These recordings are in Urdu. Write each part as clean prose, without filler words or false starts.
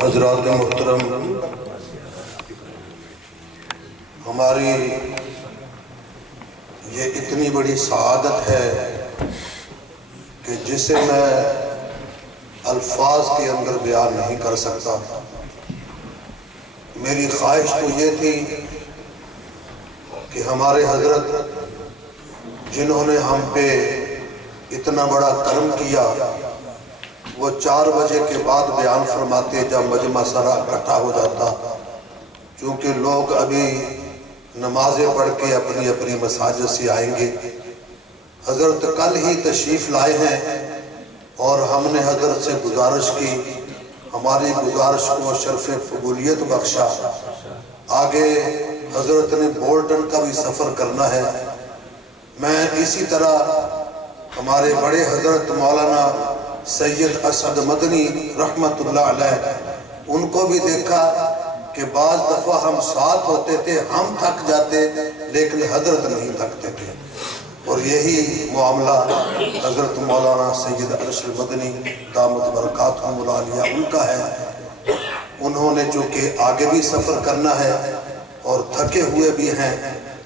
حضرات محترم، ہماری یہ اتنی بڑی سعادت ہے کہ جسے میں الفاظ کے اندر بیان نہیں کر سکتا۔ میری خواہش تو یہ تھی کہ ہمارے حضرت جنہوں نے ہم پہ اتنا بڑا کرم کیا، وہ 4 بجے کے بعد بیان فرماتے جب مجمع سارا اکٹھا ہو جاتا، چونکہ لوگ ابھی نمازیں پڑھ کے اپنی اپنی مساجد سے آئیں گے۔ حضرت کل ہی تشریف لائے ہیں اور ہم نے حضرت سے گزارش کی، ہماری گزارش کو شرف قبولیت بخشا۔ آگے حضرت نے بولٹن کا بھی سفر کرنا ہے۔ میں اسی طرح ہمارے بڑے حضرت مولانا سید اسد مدنی رحمت اللہ علیہ، ان کو بھی دیکھا کہ بعض دفعہ ہم ساتھ ہوتے تھے، ہم تھک جاتے لیکن حضرت نہیں تھکتے تھے، اور یہی معاملہ حضرت مولانا سید ارشد مدنی دامت برکاتہم العالیہ ان کا ہے۔ انہوں نے چونکہ آگے بھی سفر کرنا ہے اور تھکے ہوئے بھی ہیں،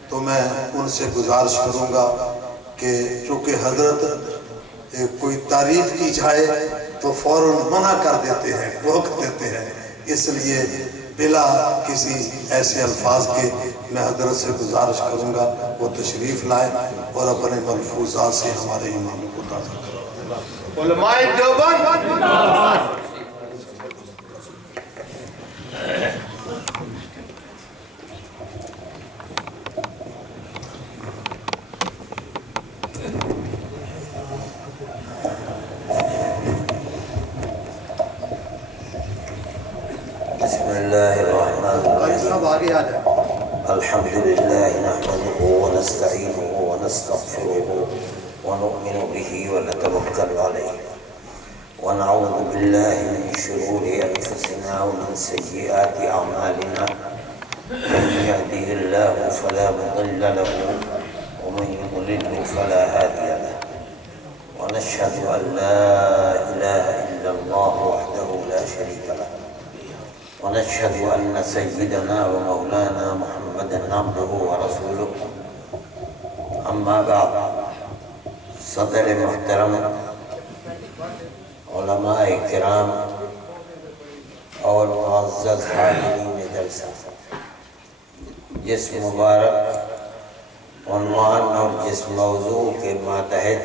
تو میں ان سے گزارش کروں گا کہ چونکہ حضرت کوئی تعریف کی جائے تو فوراً منع کر دیتے ہیں، روک دیتے ہیں، اس لیے بلا کسی ایسے الفاظ کے میں حضرت سے گزارش کروں گا وہ تشریف لائیں اور اپنے ملفوظات سے ہمارے امام کو تازہ کریں۔ علماء دیوبند بسم اللہ الرحمن الرحیم۔ الحمد للہ نحمده ونستعینه ونستغفره ونؤمن به ونتوکل علیہ ونعوذ باللہ من شرور انفسنا ومن سیئات اعمالنا، من يهده الله فلا مضل له ومن يضلل فلا هادي له، ونشهد ان لا اله الا الله وحده لا شريك له، ونشهد أن سيدنا ومولانا محمدا عبده ورسوله۔ أما بعد، صدر محترم، علماء کرام اور معزز حاضرین جلسہ، جس مبارک عنوان اور جس موضوع کے ماتحت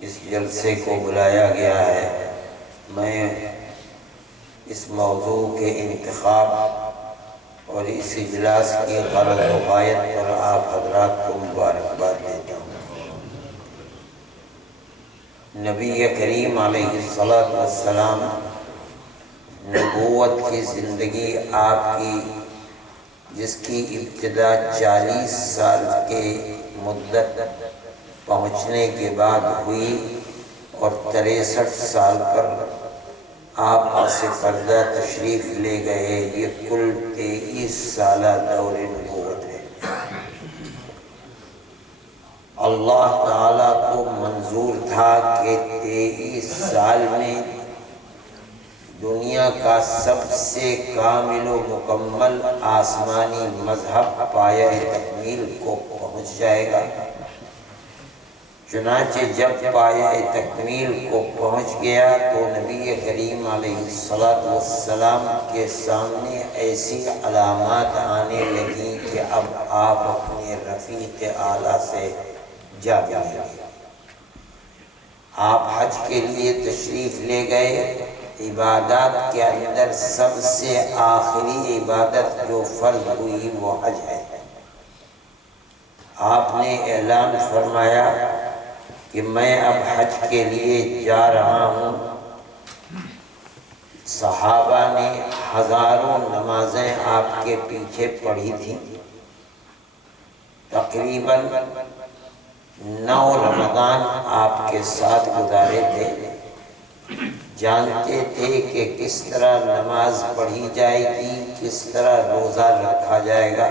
اس جلسے کو بلایا گیا ہے، میں اس موضوع کے انتخاب اور اس اجلاس کی غرض و غایت پر آپ حضرات کو مبارکباد دیتا ہوں۔ نبی کریم علیہ السلام نبوت کی زندگی آپ کی، جس کی ابتدا 40 سال کے مدت پہنچنے کے بعد ہوئی اور 63 سال پر آپ سے پردہ تشریف لے گئے، یہ کل 23 سالہ دور نبوت ہے۔ اللہ تعالیٰ کو منظور تھا کہ 23 سال میں دنیا کا سب سے کامل و مکمل آسمانی مذہب پایہ تکمیل کو پہنچ جائے گا۔ چنانچہ جب پایہ تکمیل کو پہنچ گیا تو نبی کریم علیہ السلام کے سامنے ایسی علامات آنے لگیں کہ اب آپ اپنے رفیق اعلیٰ سے جا ملیں گے۔ آپ حج کے لیے تشریف لے گئے۔ عبادات کے اندر سب سے آخری عبادت جو فرض ہوئی وہ حج ہے۔ آپ نے اعلان فرمایا کہ میں اب حج کے لیے جا رہا ہوں۔ صحابہ نے ہزاروں نمازیں آپ کے پیچھے پڑھی تھیں، تقریباً 9 رمضان آپ کے ساتھ گزارے تھے، جانتے تھے کہ کس طرح نماز پڑھی جائے گی، کس طرح روزہ رکھا جائے گا۔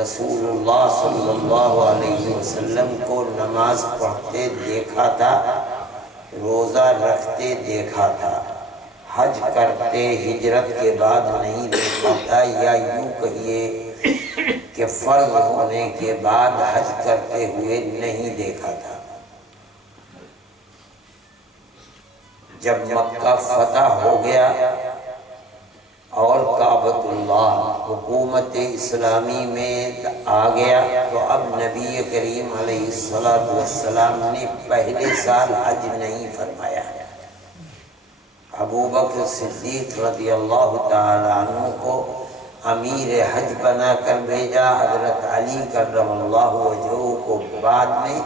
رسول اللہ صلی اللہ علیہ وسلم کو نماز پڑھتے دیکھا تھا، روزہ رکھتے دیکھا تھا، حج کرتے ہجرت کے بعد نہیں دیکھا تھا، یا یوں کہیے کہ فرض ہونے کے بعد حج کرتے ہوئے نہیں دیکھا تھا۔ جب مکہ فتح ہو گیا اور کعبۃ اللہ حکومت اسلامی میں آ گیا، تو اب نبی کریم علیہ السلام نے پہلے سال حج نہیں فرمایا۔ ابو بکر صدیق رضی اللہ تعالی عنہ کو امیر حج بنا کر بھیجا، حضرت علی کرم اللہ وجہہ کو بعد میں۔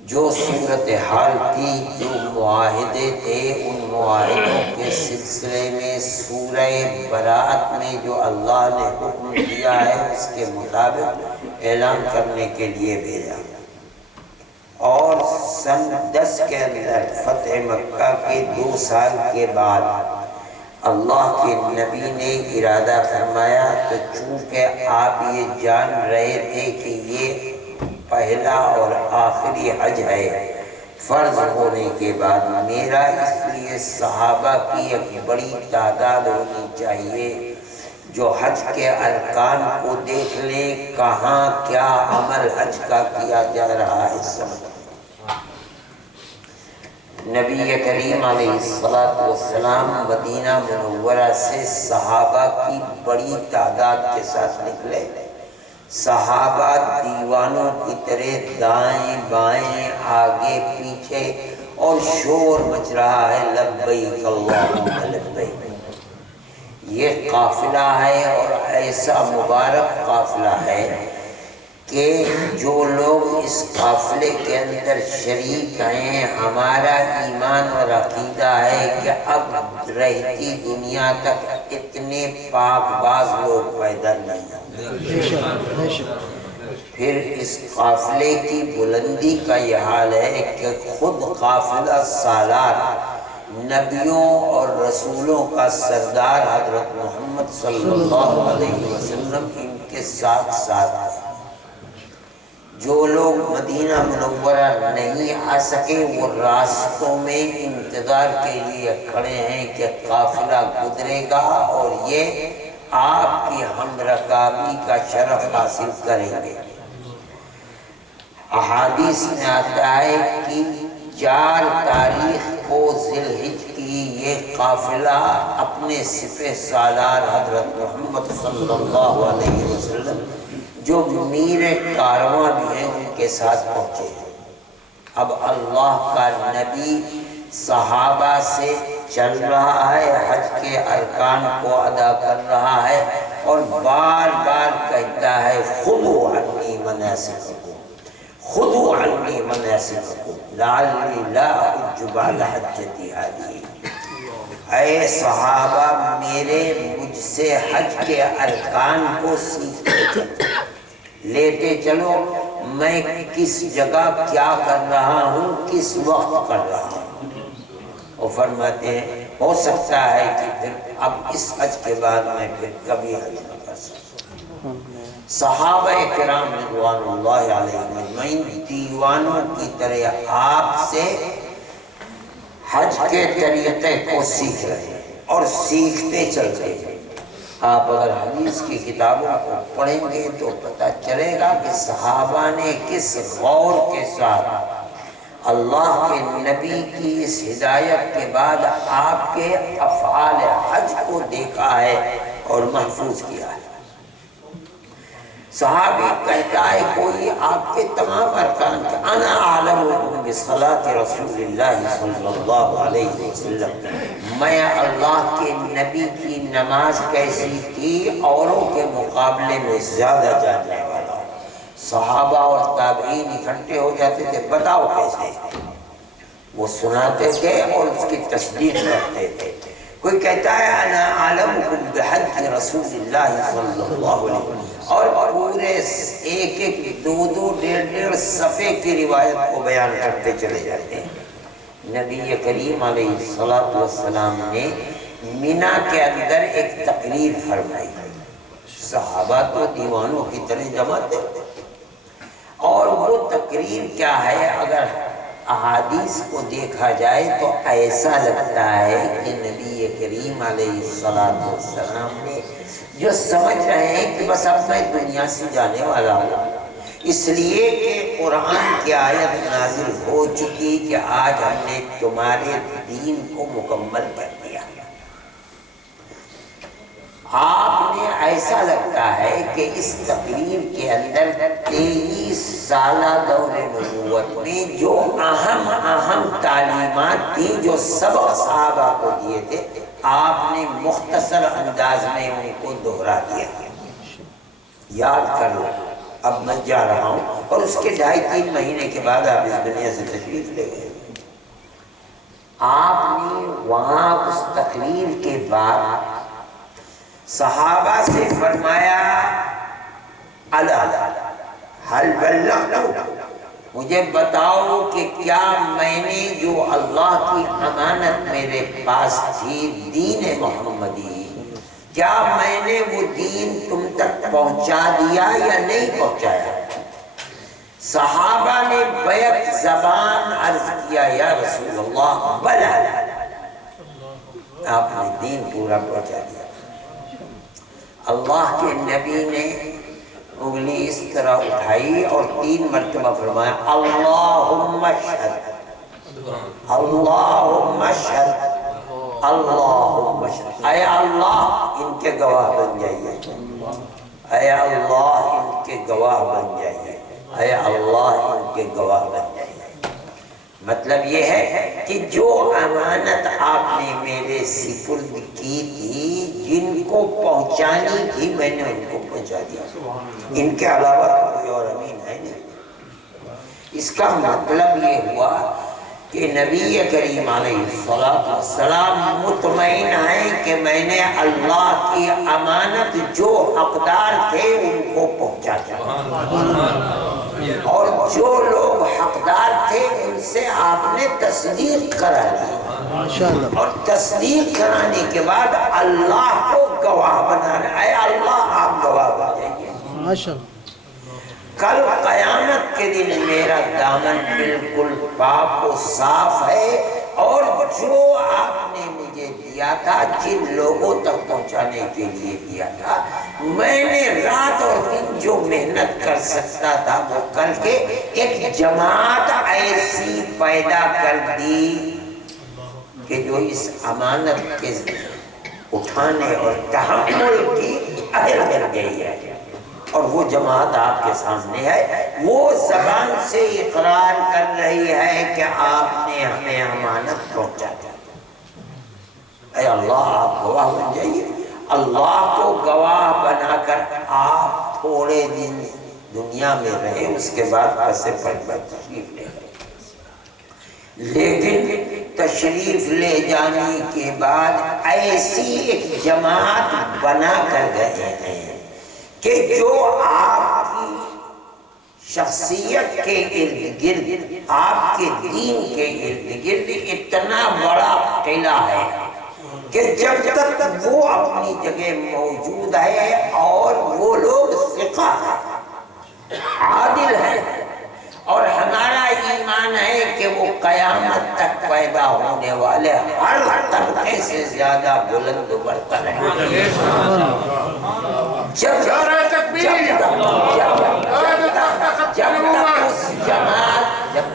جو صورتحال تھی، جو معاہدے تھے، ان معاہدوں کے سلسلے میں سورہ برات میں جو اللہ نے حکم دیا ہے اس کے مطابق اعلان کرنے کے لیے بھیجا۔ اور سن 10 کے اندر فتح مکہ کے 2 سال کے بعد اللہ کے نبی نے ارادہ فرمایا، تو چونکہ آپ یہ جان رہے تھے کہ یہ پہلا اور آخری حج ہے فرض ہونے کے بعد میرا، اس لیے صحابہ کی ایک بڑی تعداد ہونی چاہیے جو حج کے ارکان کو دیکھ لیں، کہاں کیا عمل حج کا کیا جا رہا ہے سمجھ۔ نبی کریم علیہ السلام مدینہ منورہ سے صحابہ کی بڑی تعداد کے ساتھ نکلے۔ صحابہ دیوانوں کی طرح دائیں بائیں آگے پیچھے، اور شور مچ رہا ہے لبیک اللہم لبیک۔ یہ قافلہ ہے اور ایسا مبارک قافلہ ہے کہ جو لوگ اس قافلے کے اندر شریک ہیں، ہمارا ایمان اور عقیدہ ہے کہ اب رہتی دنیا تک اتنے پاک باز لوگ پیدا نہیں ہوں۔ پھر اس قافلے کی بلندی کا یہ حال ہے کہ خود قافلہ سالار نبیوں اور رسولوں کا سردار حضرت محمد صلی اللہ علیہ وسلم ان کے ساتھ ساتھ ہے۔ جو لوگ مدینہ منورہ نہیں آ سکے وہ راستوں میں انتظار کے لیے کھڑے ہیں کہ قافلہ گزرے گا اور یہ آپ کی ہم رکابی کا شرف حاصل کریں گے۔ احادیث میں آتا ہے کہ 4 تاریخ کو ذی الحجہ کی یہ قافلہ اپنے سپہ سالار حضرت محمد صلی اللہ علیہ وسلم جو میر کارواں بھی ہیں ان کے ساتھ پہنچے۔ اب اللہ کا نبی صحابہ سے چل رہا ہے، حج کے ارکان کو ادا کر رہا ہے، اور بار بار کہتا ہے خذوا عنی مناسککم، خذوا عنی مناسککم لعلی لا احج بعد حجتی ہذہ۔ اے صحابہ میرے مجھ سے حج کے ارکان کو سیکھتے چلو، لیتے چلو، میں کس جگہ کیا کر رہا ہوں، کس وقت کر رہا ہوں۔ وہ فرماتے ہیں ہو سکتا ہے کہ پھر اب اس حج کے بعد میں پھر کبھی حج نہ کر سکوں۔ صحابہ کرام رضوان اللہ علیہم اجمعین دیوانوں کی طرح آپ سے حج کے طریقے کو سیکھ رہے ہیں اور سیکھتے چل رہے ہیں۔ آپ اگر حدیث کی کتابوں کو پڑھیں گے تو پتہ چلے گا کہ صحابہ نے کس غور کے ساتھ اللہ کے نبی کی اس ہدایت کے بعد آپ کے افعال حج کو دیکھا ہے اور محفوظ کیا ہے۔ صحابی کہتا ہے کوئی آپ کے تمام ارکان کے انا اعلم بصلاۃ رسول اللہ صلی اللہ علیہ وسلم، میں اللہ کے نبی کی نماز کیسی تھی اوروں کے مقابلے میں زیادہ جاننے والا ہوں۔ صحابہ اور تابعین اکٹھے ہو جاتے تھے، بتاؤ کیسے، وہ سناتے تھے اور اس کی تصدیق کرتے تھے۔ کوئی کہتا ہے انا اعلمکم بحج رسول اللہ صلی اللہ علیہ وسلم، اور پورے ایک ایک 2 1.5 صفحے کی روایت کو بیان کرتے چلے جاتے ہیں۔ نبی کریم علیہ السلام نے مینا کے اندر ایک تقریر فرمائی، صحابہ تو دیوانوں کی طرح جمع تھے، اور وہ تقریر کیا ہے اگر احادیث کو دیکھا جائے تو ایسا لگتا ہے کہ نبی کریم علیہ السلام نے جو سمجھ رہے ہیں کہ بس اب میں دنیا سے جانے والا ہوں، اس لیے کہ قرآن کی آیت نازل ہو چکی کہ آج ہم نے تمہارے دین کو مکمل کر دیا۔ آپ نے ایسا لگتا ہے کہ اس تقریر کے اندر 23 سالہ دور نبوت میں جو اہم تعلیمات تھی، جو سبق صحابہ کو دیے تھے، آپ نے مختصر انداز میں ان کو دہرا دیا۔ یاد کر لو، اب میں جا رہا ہوں، اور اس کے 2.5-3 مہینے کے بعد آپ اس دنیا سے تشریف لے گئے۔ آپ نے وہاں اس تقریر کے بعد صحابہ سے فرمایا الا حل بلغت، مجھے بتاؤ کہ کیا میں نے جو اللہ کی امانت میرے پاس تھی، دین محمدی، کیا میں نے وہ دین تم تک پہنچا دیا یا نہیں پہنچایا؟ صحابہ نے بیک زبان عرض کیا یا رسول اللہ بلا، آپ نے دین پورا پہنچا دیا۔ اللہ کے نبی نے انگلی اس طرح اٹھائی اور 3 مرتبہ فرمایا اللہم اشہد، اللہم اشہد، اللہم اشہد۔ اے اللہ ان کے گواہ بن جائیے، اے اللہ ان کے گواہ بن جائیے، اے اللہ ان کے گواہ بن جائیے۔ مطلب یہ ہے کہ جو امانت آپ نے میرے سپرد کی تھی، جن کو پہنچانی تھی، میں نے ان کو پہنچا دیا، ان کے علاوہ کوئی اور امین ہے نہیں۔ اس کا مطلب یہ ہوا کہ نبی کریم علیہ السلام مطمئن ہیں کہ میں نے اللہ کی امانت جو حقدار تھے ان کو پہنچا دیا، اور جو لوگ حقدار تھے ان سے آپ نے تصدیق کرا دی، اور تصدیق کرانے کے بعد اللہ کو گواہ بنا رہا ہے، اللہ آپ گواہ بن جائیے۔ کل قیامت کے دن میرا دامن بالکل پاک و صاف ہے، اور جو آپ نے مجھے دیا تھا، جن لوگوں تک پہنچانے کے لیے دیا تھا، میں نے رات اور دن جو محنت کر سکتا تھا وہ کر کے ایک جماعت ایسی پیدا کر دی کہ جو اس امانت کے اٹھانے اور تحمل کی اہل بن گئی ہے، اور وہ جماعت آپ کے سامنے ہے۔ وہ زبان سے اقرار کر رہی ہے کہ آپ نے ہمیں امانت پہنچا دیا۔ اے اللہ آپ گواہ بن جائیے۔ اللہ کو گواہ بنا کر آپ تھوڑے دن دنیا میں رہے، اس کے بعد پسے پر تشریف لے گئے، لیکن تشریف لے جانے کے بعد ایسی ایک جماعت بنا کر گئے ہیں کہ جو آپ کی شخصیت کے ارد گرد، آپ کے دین کے ارد گرد اتنا بڑا قلعہ ہے کہ جب تک وہ اپنی جگہ موجود ہے اور وہ لوگ ثقہ ہیں، عادل ہیں، اور ہمارا ایمان ہے کہ وہ قیامت تک پیدا ہونے والے ہر طبقے سے زیادہ بلند و برتر ہیں۔ جب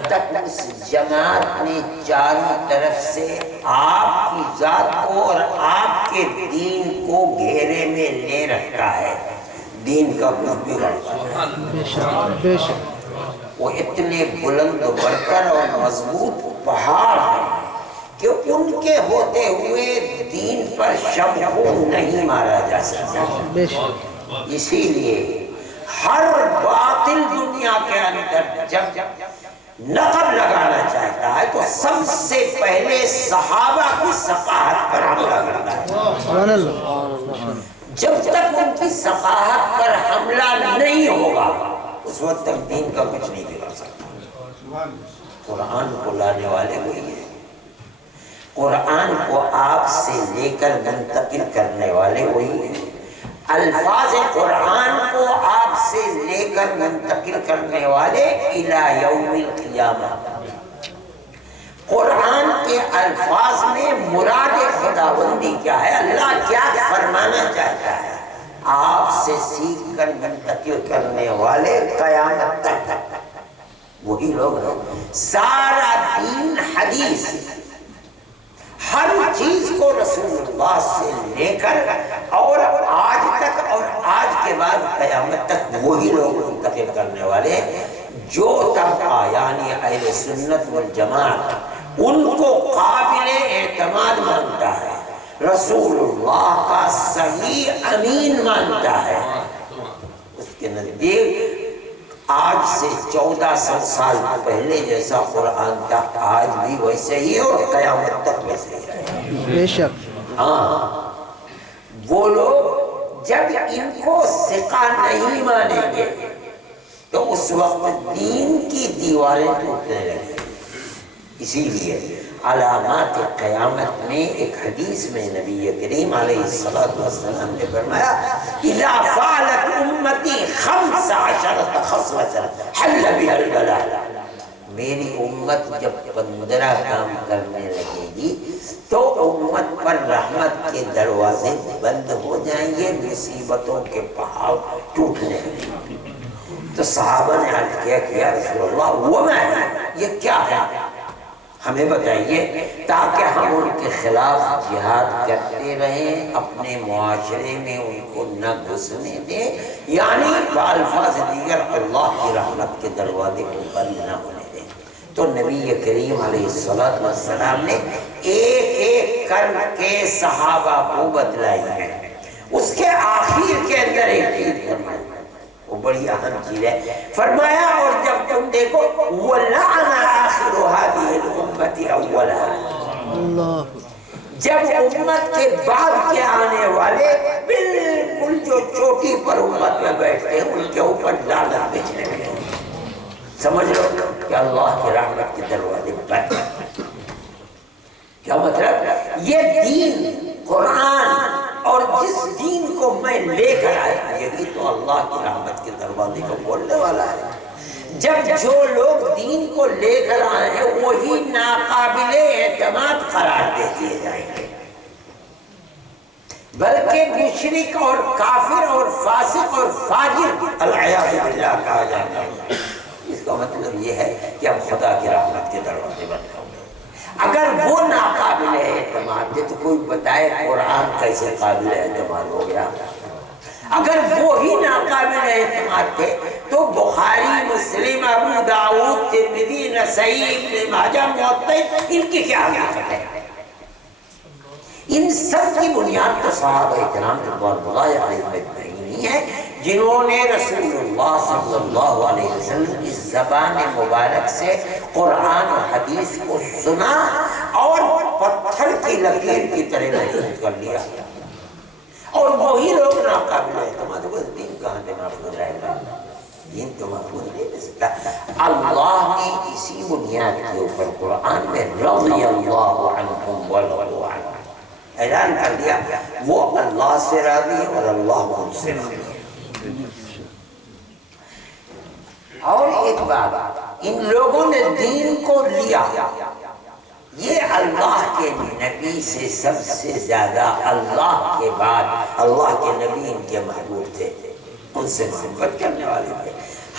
تک اس جماعت نے چاروں طرف سے آپ کی ذات کو اور آپ کے دین کو گھیرے میں لے رکھا ہے، دین کا کچھ بھی غلط، وہ اتنے بلند و برتر اور مضبوط پہاڑ ہیں کہ ان کے ہوتے ہوئے دین پر شمع نہیں مارا جا سکتا۔ اسی لیے ہر باطل دنیا کے اندر جب نقب لگانا چاہتا ہے تو سب سے پہلے صحابہ کی ثقافت پر حملہ کرتا ہے۔ جب تک ان کی ثقافت پر حملہ نہیں ہوگا اس وقت تک دین کا کچھ نہیں بگڑ سکتا۔ قرآن کو لانے والے وہی ہیں، قرآن کو آپ سے لے کر منتقل کرنے والے وہی ہیں، الفاظ قرآن کو آپ سے لے کر منتقل کرنے والے الی یوم القیامہ قرآن کے الفاظ میں مراد خداوندی کیا ہے، اللہ کیا فرمانا چاہتا ہے، آپ سے سیکھ کر منتقل کرنے والے قیامت تک وہی لوگ ہیں۔ سارا دین حدیث، ہر چیز کو رسول اللہ سے لے کر اور آج تک اور آج کے بعد قیامت تک وہی لوگ منتقل کرنے والے جو طبقہ یعنی اہل سنت والجماعت ان کو قابل اعتماد مانتا ہے، رسول اللہ کا صحیح امین مانتا ہے، اس کے نزدیک آج سے 1400 سال پہلے جیسا قرآن تھا آج بھی ویسے ہی اور قیامت تک ویسے ہی رہے۔ بے شک۔ ہاں، وہ لوگ جب ان کو ثقہ نہیں مانیں گے تو اس وقت دین کی دیواریں ٹوٹنے لگیں۔ اسی لیے علامات قیامت میں ایک حدیث میں نبی کریم علیہ السلام نے فرمایا اذا فعلت امتی 15 خصلة حل بها البلاء، میری امت جب 15 کام کرنے لگے گی تو امت پر رحمت کے دروازے بند ہو جائیں گے، مصیبتوں کے پہاڑ ٹوٹنے لگیں گے۔ تو صحابہ نے عرض کیا کہ یا رسول اللہ وما ہے، یہ کیا ہے، ہمیں بتائیے تاکہ ہم ان کے خلاف جہاد کرتے رہیں، اپنے معاشرے میں ان کو نہ گھسنے دیں، یعنی بالفاظ دیگر اللہ کی رحمت کے دروازے کو بند نہ ہونے دیں۔ تو نبی کریم علیہ السلام نے ایک ایک کر کے صحابہ کو بتلائی ہے۔ اس کے آخر کے اندر ایک چیز فرمائی، وہ بڑی اہم چیز ہے، فرمایا اور جب تم دیکھو وَلَعْنَ آخِرُ هَذِهِ الْأُمَّةِ أَوَّلَهَا، اللہ، جب امت کے بعد کے آنے والے بالکل جو چوٹی پر امت میں بیٹھتے ہیں ان کے اوپر لعنت بھیجنے لگے، سمجھ لو کہ اللہ کی رحمت کے دروازے بند۔ کیا مطلب؟ یہ دین قرآن اور جس دین کو میں لے کر آیا یہی تو اللہ کی رحمت کے دروازے کو کھولنے والا ہے۔ جب جو لوگ دین کو لے کر آئے ہیں وہی ناقابل اعتماد قرار دے دیے جائیں گے، بلکہ مشرک اور کافر اور فاسق اور فاجر العیاذ باللہ کہا جاتا ہے۔ اس کا مطلب یہ ہے کہ اب خدا کی رحمت کے دروازے بند ہوں گے۔ اگر وہ ناقابل اعتماد تھے تو کوئی بتائے قرآن کیسے قابل اعتماد ہو گیا؟ اگر وہی ناقابل اعتماد تھے تو بخاری، مسلم، ابو داؤد، ترمذی، نسائی، ابن ماجہ، موطا ان کی کیا حقیقت ہے؟ ان سب کی بنیاد تو صحابہ کرام رضوان اللہ علیہم اجمعین ہے، جنہوں نے رسول اللہ صلی اللہ علیہ وسلم کی زبان مبارک سے قرآن و حدیث کو سنا اور پتھر کی لکیر کی طرح محفوظ کر لیا، اور وہی لوگ ناقابل اعتماد ہوئے۔ دین کہاں سے محفوظ رہے گا؟ دین تو محفوظ نہیں رہ سکتا۔ اللہ نے اسی بنیاد کے اوپر قرآن میں رضی اللہ عنہم ورضوا عنہ اعلان کر دیا، وہ اللہ سے راضی ہے اور اللہ ان سے راضی ہے۔ اور ایک بات، ان لوگوں نے دین کو لیا، یہ اللہ کے نبی سے سب سے زیادہ اللہ کے بعد اللہ کے نبی ان کے محبوب تھے، ان سے محبت کرنے والے تھے۔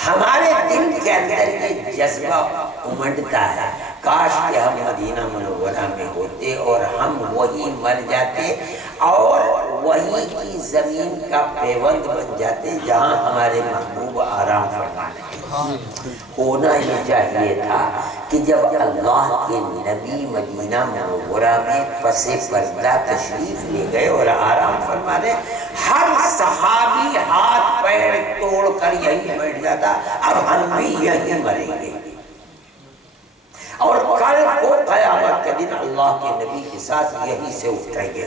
ہمارے دل کے اندر یہ جذبہ امڑتا ہے کاش کہ ہم مدینہ منورہ میں ہوتے اور ہم وہی مر جاتے اور وہی کی زمین کا پیوند بن جاتے جہاں ہمارے محبوب آرام فرمانے۔ ہونا یہ چاہیے تھا کہ جب اللہ کے نبی مدینہ منورہ میں پس پردہ تشریف لے گئے اور آرام فرمانے، ہر صحابی ہاتھ پیر توڑ کر یہی بیٹھ جاتا اب ہم بھی یہی مریں گے، اور کل کو قیامت کے دن اللہ کے نبی کے ساتھ یہی سے اٹھیں گے۔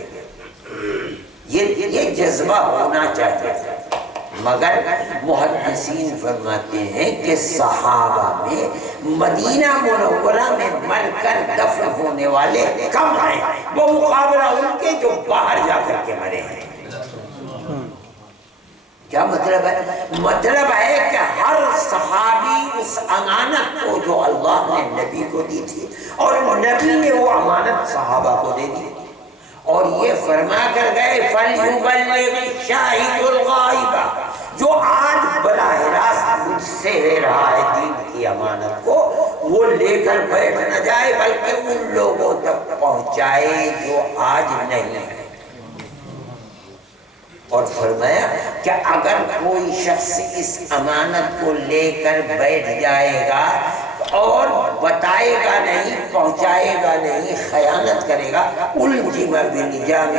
یہ جذبہ ہونا چاہیے، مگر محدثین فرماتے ہیں کہ صحابہ میں مدینہ منورہ میں مر کر دفن ہونے والے کم ہیں، وہ مقابلہ ان کے جو باہر جا کر کے مرے ہیں۔ کیا مطلب ہے؟ مطلب ہے کہ ہر صحابی اس امانت کو جو اللہ نے نبی کو دی تھی اور نبی نے وہ امانت صحابہ کو دے دی اور یہ فرما کر گئے فَلْيُبَلِّغِ الشَّاهِدُ الْغَائِبَ، جو آج براہ راست مجھ سے لے رہا ہے دین کی امانت کو، وہ لے کر بیٹھ نہ جائے بلکہ ان لوگوں تک پہنچائے جو آج نہیں ہے۔ اور فرمایا کہ اگر کوئی شخص اس امانت کو لے کر بیٹھ جائے گا اور بتائے گا نہیں، پہنچائے گا نہیں، خیانت کرے گا، الجم بلجام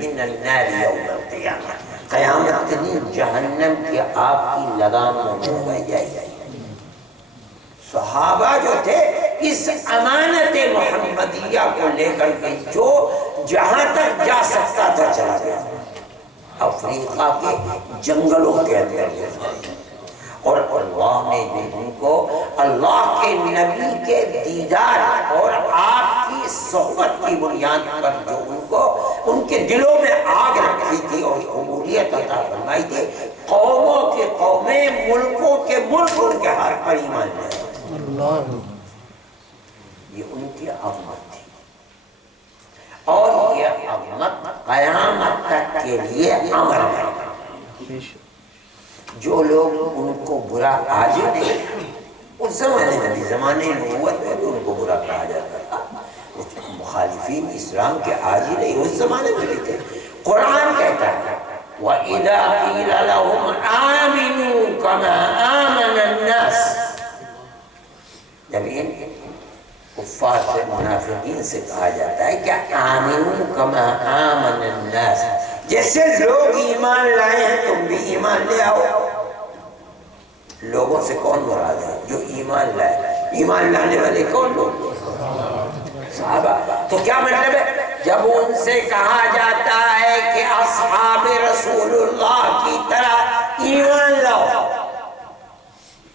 من النار یوم القیامہ، قیامت کے دن جہنم کی آگ کی لگام میں لگائی جائے گی۔ صحابہ جو تھے اس امانت محمدیہ کو لے کر کے جو جہاں تک جا سکتا تھا چلا گیا، افریقہ کے جنگلوں کے اندر، اور اللہ نے ان کو اللہ کے نبی کے دیدار اور آپ کی صحبت کی بنیاد پر جو ان کو ان کے دلوں میں آگ رکھی تھی اور قبولیت عطا فرمائی تھی، قوموں کے قومیں، ملکوں کے ملک ان کے ہاتھ پر ایمان لائے۔ یہ ان کی عظمت تھی اور یہ عظمت قیامت تک کے لیے امر ہے۔ جو لوگ ان کو برا آج نہیں، اس زمانے میں بھی زمانے نبوت میں بھی ان کو برا کہا جاتا تھا، مخالفین اسلام کے آج ہی نہیں، اس زمانے میں بھی تھے۔ قرآن کہتا ہے وَإِذَا قِيلَ لَهُمْ آمِنُوا كَمَا آمَنَ النَّاسِ، جب ان کفار سے منافقین سے کہا جاتا ہے کہ آمنوا کما آمن الناس، جیسے لوگ ایمان لائے ہیں تم بھی ایمان لے آؤ۔ لوگوں سے کون مراد ہے؟ جو ایمان لائے۔ ایمان لانے والے کون لوگ؟ صحابہ۔ تو کیا مطلب ہے؟ جب ان سے کہا جاتا ہے کہ اصحاب رسول اللہ کی طرح ایمان لاؤ،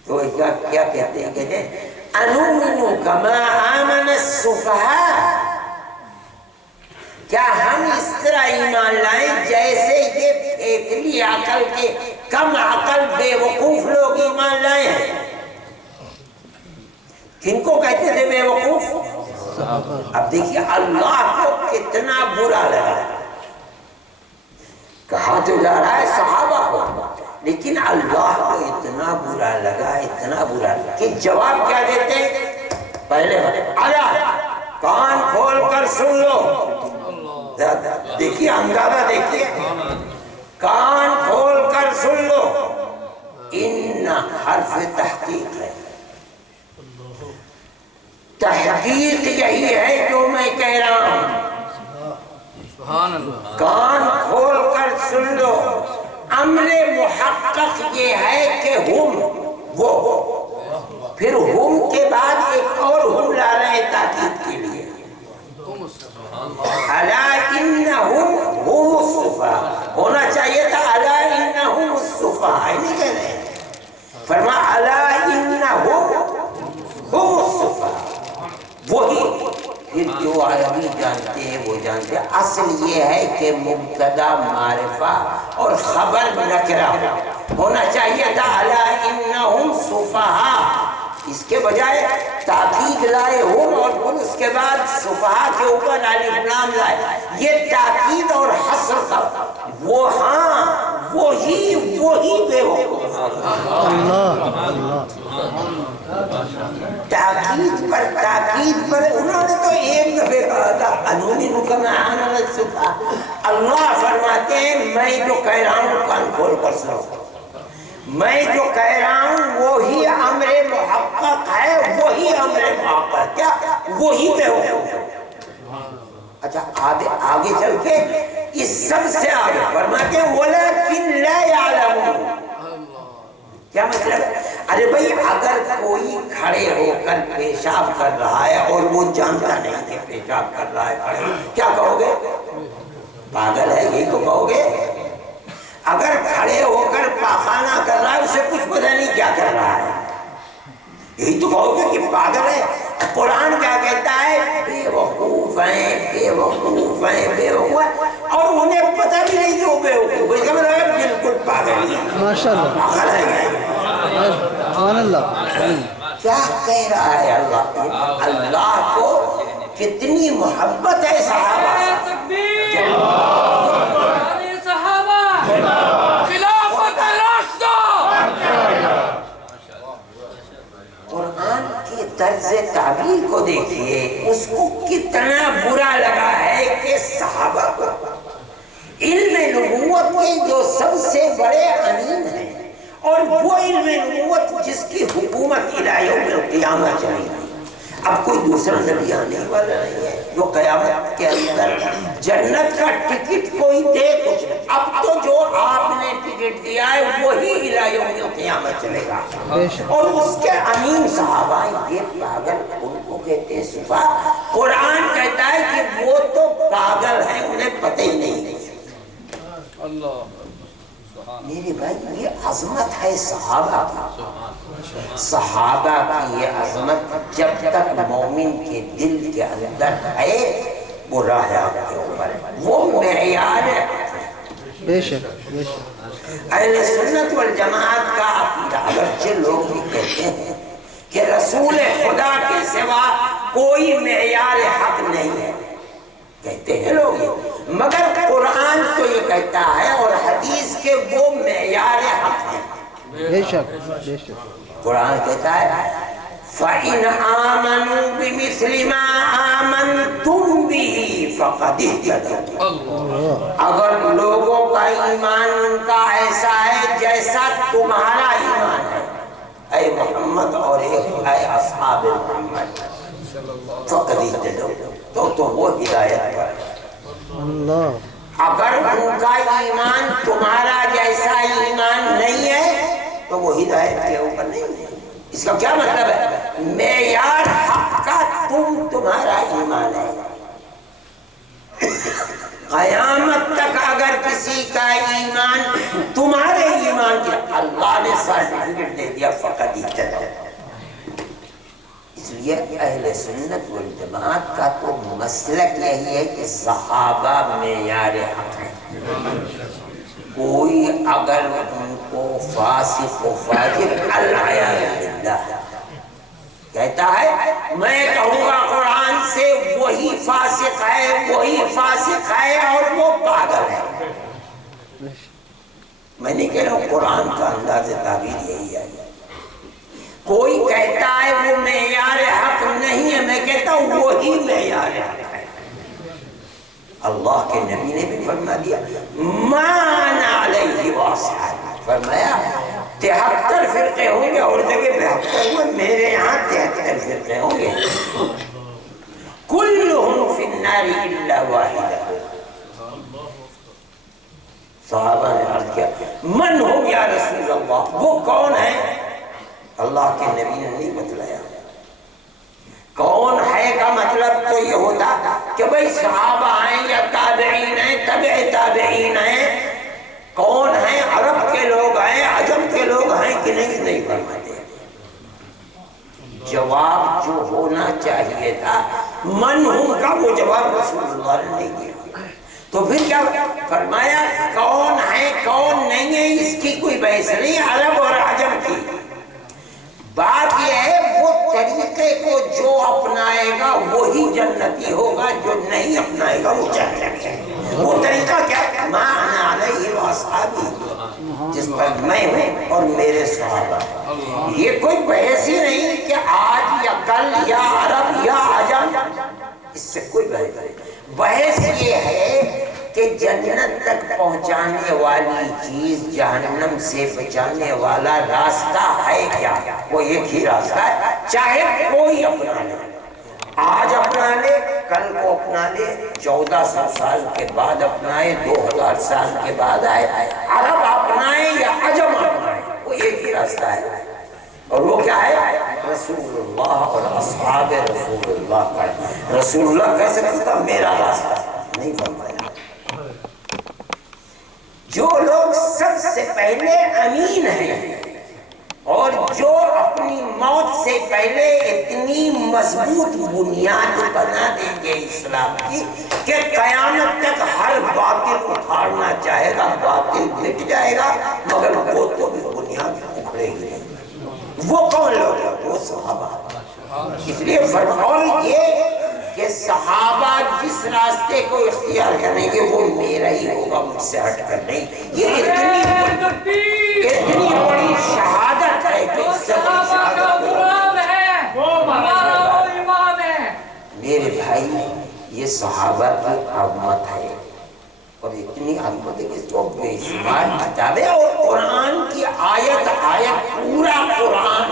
تو کیا کہتے ہیں؟ کہتے ہیں انؤمن کما آمن السفہاء، کیا ہم اس طرح ایمان لائیں جیسے یہ پھیکلی عقل کے کم عقل بے وقوف لوگ ایمان لائے ہیں؟ کن کو کہتے تھے بے وقوف؟ اب دیکھیے اللہ کو کتنا برا لگا، کہا تو جا رہا ہے صحابہ کو، لیکن اللہ کو اتنا برا لگا، اتنا برا لگا کہ جواب کیا دیتے ہیں؟ پہلے آیا کان کھول کر سن لو، دیکھیے اندازہ دیکھیے، کان کھول کر سن لو، ان حرف تحقیق ہے، تحقیق یہی ہے جو میں کہہ رہا ہوں، کان کھول کر سن لو، امر محقق یہ ہے کہ ہم وہ، پھر ہم کے بعد ایک اور ہم لا رہے ہیں تاکید کے لیے، الا انہم ہم السفہاء، ہونا چاہیے تھا الا انہم السفہاء، نہیں کہہ رہے ہیں، فرما الا انہم ہم السفہاء، وہی۔ پھر جو عربی جانتے ہیں وہ جانتے ہیں، اصل یہ ہے کہ مبتدا معرفہ اور خبر نکرہ ہونا چاہیے تھا الا انہم سفہاء، اس کے بجائے تاکید لائے ہوں اور پھر اس کے بعد سفہاء کے اوپر الف لام لائے، یہ تاکید اور حصر کا وہ، ہاں وہی بے وقوف، تاکید پر انہوں نے تو ایک دفعہ کہا تھا انؤمن کما آمن السفہاء، اللہ فرماتے ہیں میں جو کہہ رہا ہوں کان کھول کر سنو، میں جو کہہ رہا ہوں وہی امر محقق ہے، وہی امر محقق، کیا وہی بے وقوف ہے۔ اچھا آگے چل کے اس سب سے آگے فرماتے ہیں وَلَكِنْ لَا يَعْلَمُونَ، کیا مطلب ہے؟ ارے بھائی اگر کوئی کھڑے ہو کر پیشاب کر رہا ہے اور وہ جانتا نہیں کہ پیشاب کر رہا ہے کھڑے، کیا کہو گے؟ پاگل ہے، یہی تو کہو گے۔ اگر کھڑے ہو کر پاخانہ کر رہا ہے اسے کچھ پتہ نہیں کیا کر رہا ہے، یہی تو کہو گے کہ پاگل ہے۔ قرآن کیا کہتا ہے؟ بے وقوف ہیں، بے وقوف ہیں بیوقوف اور انہیں پتہ بھی نہیں کہ وہ بیوقوف ہے، اس کا مطلب ہے بالکل پاگل ہی ماشاءاللہ پاگل ہے۔ سبحان اللہ کیا کہہ رہا ہے اللہ؟ اللہ کو کتنی محبت ہے صحابہ صحابہ خلافت راشدہ۔ قرآن کی طرز تعبیر کو دیکھیے، اس کو کتنا برا لگا ہے کہ صحابہ کو علم نبوت کے جو سب سے بڑے امین ہیں اور وہ علم نبوت جس کی حکومت الہ یوم القیامت چلی گئی، اب کوئی دوسرا نبی آنے والا نہیں ہے جو قیامت کے اندر جنت کا ٹکٹ کوئی دے کچھ نہیں، اب تو جو آپ نے ٹکٹ دیا ہے وہی الہ یوم القیامت چلے گا، اور اس کے امین صحابہ یہ پاگل ان کو کہتے ہیں صفا۔ قرآن کہتا ہے کہ وہ تو پاگل ہیں، انہیں پتہ ہی نہیں۔ اللہ میرے بھائی یہ عظمت ہے صحابہ کی، صحابہ کی یہ عظمت جب تک مومن کے دل کے اندر ہے وہ راہ آپ کے اوپر ہے، وہ معیار ہے۔ بے شک بے شک اہل سنت والجماعت کا عقیدہ، اگرچہ لوگ بھی کہتے ہیں کہ رسول خدا کے سوا کوئی معیار حق نہیں ہے، کہتے ہیں لوگ یہ، مگر قرآن تو یہ کہتا ہے اور حدیث کے وہ معیار حق ہیں۔ بے شک بے شک قرآن کہتا ہے فَإِنْ آمَنُوا بِمِثْلِ مَا آمَنْتُمْ بِهِ فَقَدِ اهْتَدَوْا، اگر لوگوں کا ایمان ان کا ایسا ہے جیسا تمہارا ایمان ہے اے محمد اور اے اصحاب محمد، فَقَدِ اهْتَدَوْا، تو وہ ہدایت پر۔ اللہ اگر ان کا ایمان تمہارا جیسا ایمان نہیں ہے تو وہ ہدایت کے اوپر نہیں ہے۔ اس کا کیا مطلب ہے؟ معیار حق کا تمہارا ایمان ہے، قیامت تک اگر کسی کا ایمان تمہارے ایمان کے اللہ نے سرٹیفکیٹ دے دیا فقط اہتدوا۔ اس لیے اہل سنت والجماعت کا تو مسلک یہی ہے کہ صحابہ معیار حق ہیں، کوئی اگر ان کو فاسق و فاجر العیاذ باللہ کہتا ہے میں کہوں گا قرآن سے وہی فاسق ہے اور وہ پاگل ہے، میں نہیں کہہ رہا ہوں، قرآن کا انداز تعبیر یہی ہے۔ کوئی کہتا ہے وہ معیار حق نہیں ہے، میں کہتا ہوں وہی معیار حق ہے۔ اللہ کے نبی نے بھی فرما دیا ما انا علیہ واصحابی، فرمایا 73 فرقے ہوں گے اور جگہ 72 ہوئے، میرے یہاں 73 فرقے ہوں گے، کلہم فی النار الا واحدہ۔ صحابہ نے عرض کیا من ہم یا رسول اللہ، وہ کون ہے؟ اللہ کے نبی نے نہیں بتلایا۔ کون ہے کا مطلب تو یہ ہوتا کہ بھئی صحابہ ہیں یا تابعین ہیں تبع تابعین ہیں، کون ہیں؟ عرب کے لوگ ہیں عجم کے لوگ ہیں کہ نہیں فرماتے۔ جواب جو ہونا چاہیے تھا من ہم کا، وہ جواب رسول اللہ نے نہیں دیا، تو پھر کیا فرمایا کون ہے کون نہیں ہے اس کی کوئی بحث نہیں، عرب اور عجم کی بات یہ ہے وہ طریقے کو جو اپنائے گا وہی جنتی ہوگا، جو نہیں اپنائے گا وہ جہنمی ہے۔ وہ طریقہ کیا؟ ما انا علیہ واصحابی، جس پر میں ہوں اور میرے صحابہ۔ یہ کوئی بحث ہی نہیں کہ آج یا کل یا عرب یا عجم، اس سے کوئی بحث نہیں۔ بحث یہ ہے کہ جنت تک پہنچانے والی چیز جہنم سے بچانے والا راستہ ہے کیا؟ وہ ایک ہی راستہ ہے، چاہے کوئی اپنا لے، آج اپنا لے کل کو اپنا لے، 1400 سال کے بعد اپنائے، 2000 سال کے بعد آئے، عرب اپنائے یا عجم اپنائے، وہ ایک ہی راستہ ہے، اور وہ کیا ہے؟ رسول اللہ اور اصحاب رسول اللہ کا۔ رسول اللہ کیسے کہتا میرا راستہ نہیں فرمایا۔ جو لوگ سب سے پہلے امین ہیں اور جو اپنی موت سے پہلے اتنی مضبوط بنیاد بنا دیں گے اسلام کی کہ قیامت ہر باطل اکھاڑنا چاہے گا باطل مٹ جائے گا، مگر وہ تو بھی بنیاد اکھڑے گی نہیں۔ وہ کون لوگ ہیں؟ وہ صحابہ۔ اس لیے فرمایا یہ کہ صحابہ جس راستے کو اختیار کریں گے وہ میرا ہی ہوگا، مجھ سے ہٹ کر نہیں۔ یہ اتنی بڑی شہادت ہے کہ اس سے بڑی شہادت میرے بھائی، یہ صحابہ کی عظمت ہے، اور اتنی عظمت ہے کہ اس کو بے شمار کتابیں اور قرآن کی آیت پورا قرآن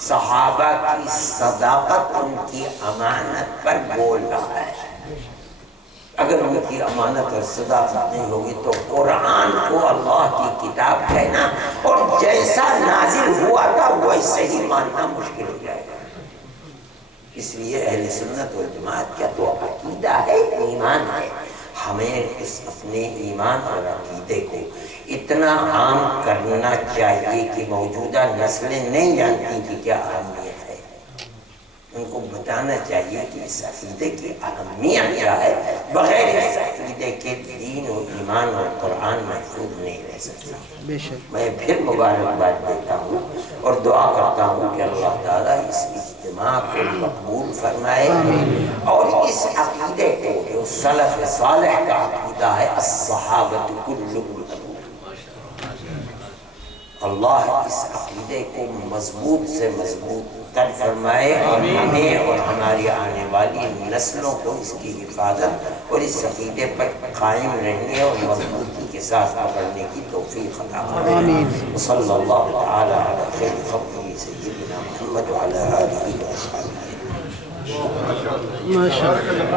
صحابہ کی صداقت، ان کی امانت پر بول رہا ہے۔ اگر ان کی امانت اور صداقت نہیں ہوگی تو قرآن کو اللہ کی کتاب کہنا اور جیسا نازل ہوا تھا ویسے ہی ماننا مشکل ہو جائے گا۔ اس لیے اہل سنت والجماعت کا تو عقیدہ ہے، ایمان ہے۔ ہمیں اس اپنے ایمان اور عقیدے کو اتنا عام کرنا چاہیے کہ موجودہ نسلیں نہیں جانتی کہ کیا اہمیت ہے۔ ان کو بتانا چاہیے کہ اس عقیدے کی اہمیت کیا ہے، بغیر اس عقیدے کے دین و ایمان اور قرآن محفوظ نہیں رہ سکتا۔ بے شک۔ میں پھر مبارکباد دیتا ہوں اور دعا کرتا ہوں کہ اللہ تعالیٰ اس اجتماع کو مقبول فرمائے اور اس عقیدے کو جو سلف صالح کا عقیدہ ہے الصحابۃ کلهم عدو، اللہ اس عقیدے کو مضبوط سے مضبوط تر فرمائے اور ہمیں اور ہماری آنے والی نسلوں کو اس کی حفاظت اور اس عقیدے پر قائم رہنے اور مضبوطی کے ساتھ پکڑنے کی توفیق عطا فرمائے۔ صلی اللہ تعالی علی خیر خلقہ سیدنا محمد وعلی آلہ وصحبہ۔ ماشاء اللہ۔